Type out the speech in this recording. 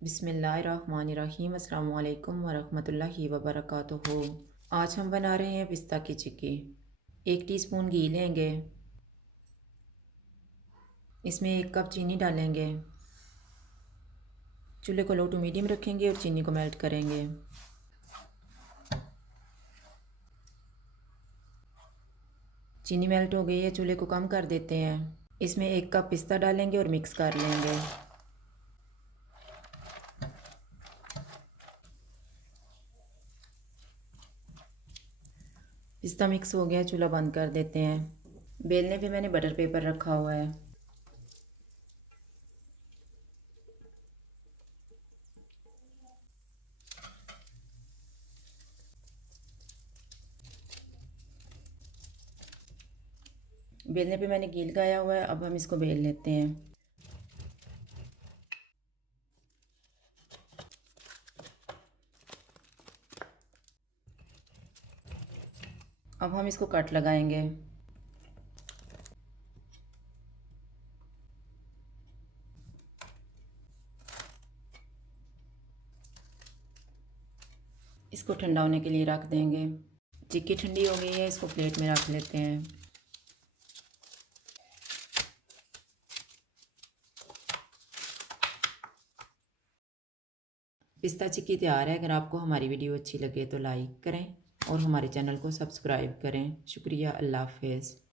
बिस्मिल्लाहिर्रहमानिर्रहीम अस्सलाम वालेकुम वरहमतुल्लाहि वबरकातुहू। आज हम बना रहे हैं पिस्ता की चिक्की। 1 टीस्पून घी लेंगे, इसमें 1 कप चीनी डालेंगे। चूल्हे को लो टू मीडियम रखेंगे और चीनी को मेल्ट करेंगे। चीनी मेल्ट हो गई है, चूल्हे को कम कर देते हैं। इसमें 1 कप पिस्ता डालेंगे और मिक्स कर लेंगे। पिस्ता मिक्स हो गया, चूल्हा बंद कर देते हैं। बेलने पे मैंने बटर पेपर रखा हुआ है। बेलने पे मैंने घी लगाया हुआ है। अब हम इसको बेल लेते हैं। अब हम इसको कट लगाएंगे। इसको ठंडा होने के लिए रख देंगे। चिक्की ठंडी हो गई है, इसको प्लेट में रख लेते हैं। पिस्ता चिक्की तैयार है। अगर आपको हमारी वीडियो अच्छी लगे तो लाइक करें और हमारे चैनल को सब्सक्राइब करें। शुक्रिया। अल्लाह हाफ़िज़।